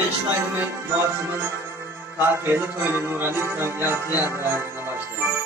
Beşinaylı Muasım'ın KP'li Toylu Nurani yansıya yazılarına başlayalım.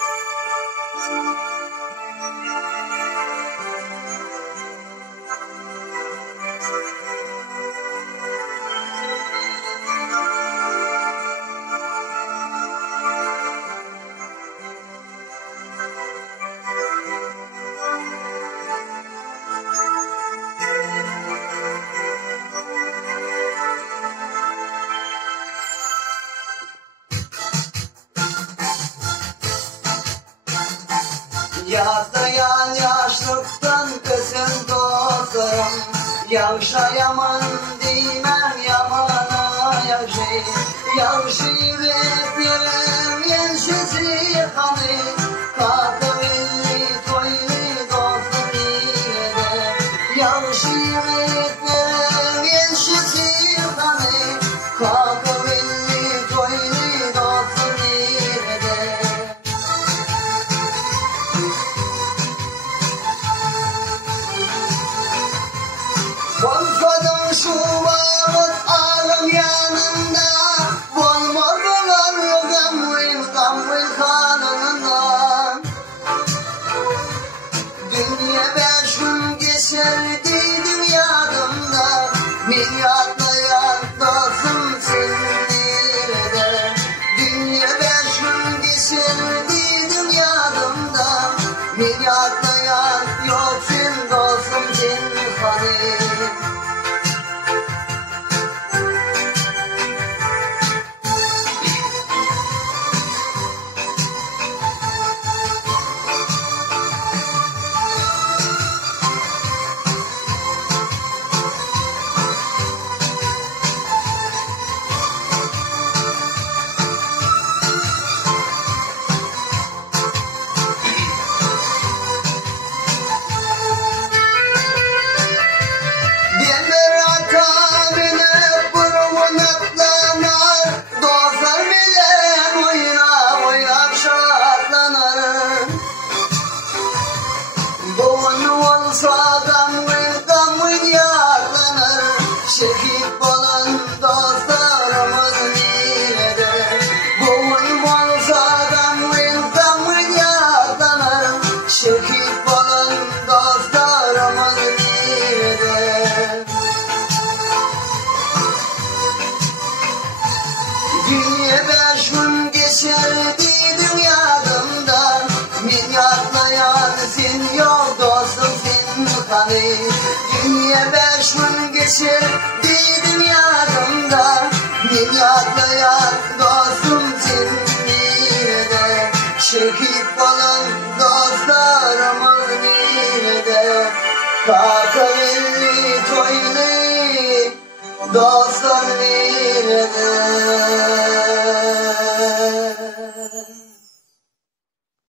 Yağlayan yaşlıktan kızın dostlarım, yavşayaman değmem yamana yavşayım. Yavşayı beklerim yensizi kanı, kakıvilli toylu dostum yine. Yavşayı beklerim yensizi kanı, kakıvilli toylu dostum yine. Konfadan şu vakit alım yanında, bulmadılar gamril kanunundan. Dünya 5 gün geçerdiydim yadımda, milyatlayan dostum sinirde. Dünya 5 gün geçerdiydim yadımda, milyatlayan yoksun dostum sinirde. Şehit olan dostlarımın nerede? Boğun olsa gamın yağlanır. Şehit olan dostlarımın nerede? Dünya 5 gün geçerdi dünyadımdan, milyatlayan sen yok dostum sen kanı. Dünya 5 gün geçerdi dünyadımdan, milyatlayan dostum sen nerede? Şehit olan dostlarımın nerede? Kakıvilli toylu dostlar nerede?